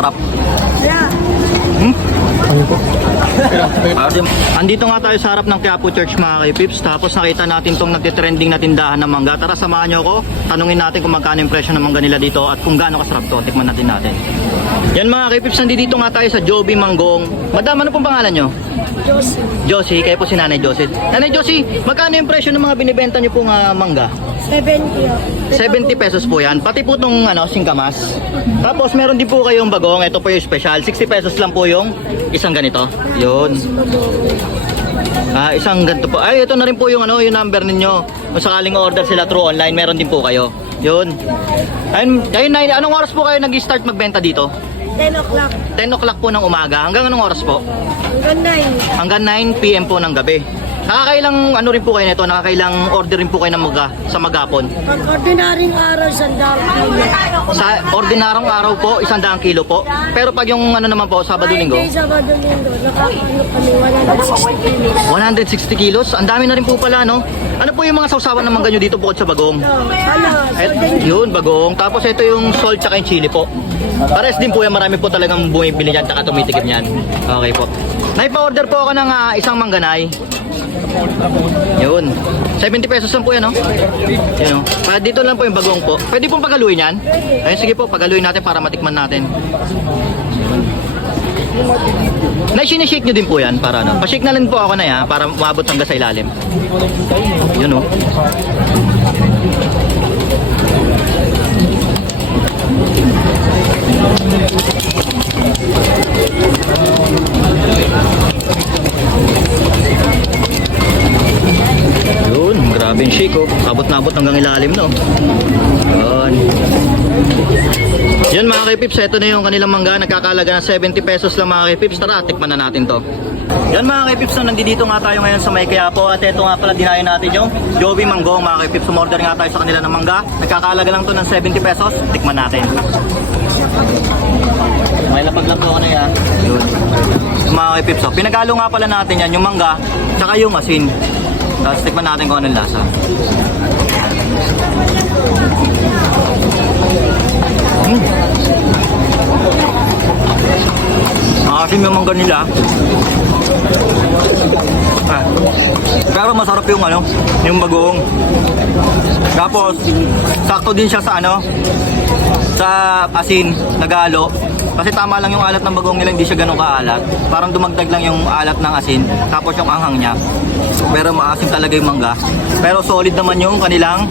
Sarap. Hmm? Andito nga tayo sa harap ng Quiapo Church mga K-Pips. Tapos nakita natin tong nagtitrending na tindahan ng mangga. Tara samahan nyo ako. Tanungin natin kung magkano yung presyo ng mangga nila dito at kung gaano kasarap to. Tikman natin. Yan mga K-Pips, nandito nga tayo sa Joby Manggong. Madam, ano pong pangalan nyo? Josie. Josie, kayo po si Nanay Josie. Nanay Josie, magkano yung presyo ng mga binibenta nyo pong mangga? 70. 70 pesos po yan. Pati po itong singkamas. Tapos meron din po kayong bagong. Ito po yung special. 60 pesos lang po yung isang ganito. Yun. Isang ganito po. Ay, ito na rin po yung yung number ninyo. Kung sakaling order sila through online, meron din po kayo. Yun. Ayun, anong oras po kayo nag-start magbenta dito? 10 o'clock. 10 o'clock po ng umaga. Hanggang anong oras po? Hanggang 9. Hanggang 9 PM po ng gabi. Nakakailang rin po kayo nito? Nakakailang order rin po kayo ng sa maghapon? Pag ordinaryong araw, 100 kilo. Sa ordinarong araw po, 100 kilo po. Pero pag yung naman po, Sabado Linggo? Friday, Sabado Linggo, nakakaano kami 160 kilos. 160 kilos? Ang dami na rin po pala, no? Ano po yung mga sausawan ng mangga nyo dito bukod sa bagong? Yun, bagong. Tapos ito yung salt tsaka yung chili po. Pares din po yan, marami po talagang bumibili yan tsaka tumitikip yan. Okay po. Naipa-order po ako ng isang mangganay. Yun. 70 pesos lang po yan, no? Yun, no? Dito lang po yung bagong po. Pwede pong pagaluin yan? Ayun, sige po, pagaluin natin para matikman natin. Sinishake nyo din po yan para pa-shake na lang po ako na para umabot hanggang sa ilalim. Yun, no? Yun, grabe yung shake, oh. Abot na abot hanggang ilalim, no? Yun. Yun mga K-Pips, ito na yung kanilang mangga. Nagkakalaga ng 70 pesos lang mga K-Pips. Tara, tikman na natin to. Yan mga K-Pips, nandito nga tayo ngayon sa May Quiapo. At ito nga pala, dinayo natin yung Joby Manggong mga K-Pips. Sumorder nga tayo sa kanila ng mangga. Nagkakalaga lang to ng 70 pesos. Tikman natin. May lapag lang to ako na yan. Yun. Mga K-Pips, pinagalo nga pala natin yan, yung mangga, tsaka yung asin. Tapos tikman natin kung anong lasa. Maasim yung mangga nila. Pero masarap yung bagoong. Tapos sakto din siya sa sa asin, nagalo. Kasi tama lang yung alat ng bagoong nila, hindi siya ganun kaalat. Parang dumagdag lang yung alat ng asin, tapos yung anghang niya. Pero maasim talaga yung mangga. Pero solid naman yung kanilang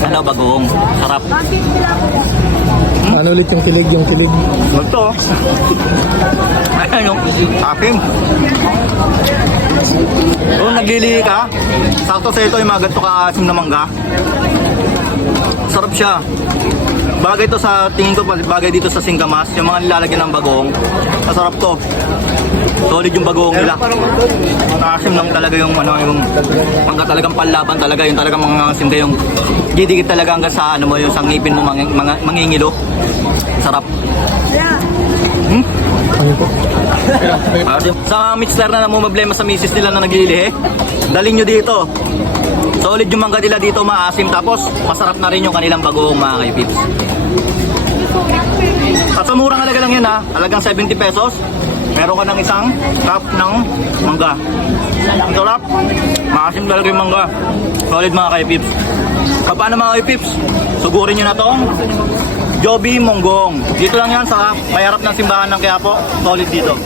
bagoong. Sarap. Ano ulit yung kilig? Ito. Ayan yung asim. Kung naglilihi ka, sakto sa ito yung mga ganito ka-asim na mangga. Sarap siya. Bagay to sa tingin ko, bagay dito sa singkamas, yung mga nilalagyan ng bagoong. Masarap to. Solid yung bagoong nila. Asim lang talaga yung yung mangga talagang panlaban talaga, yung talagang mga asim yung didikit talaga hanggang sa yung sa ngipin mo mangingilo. Sarap. Sa mixer na namumblema sa misis nila na naglilihi, dalhin nyo dito. Solid yung mangga nila dito, maasim, tapos masarap na rin yung kanilang bagoong mga K-Pips. At sa murang halaga lang yun halagang 70 pesos. Meron ka ng isang cup ng mangga. Ang sarap, maasim talaga yung mangga. Solid mga K-Pips. Paano mga K-Pips? Sugurin nyo na tong Joby Manggong. Dito lang yan sa may harap ng simbahan ng Quiapo. Solid dito.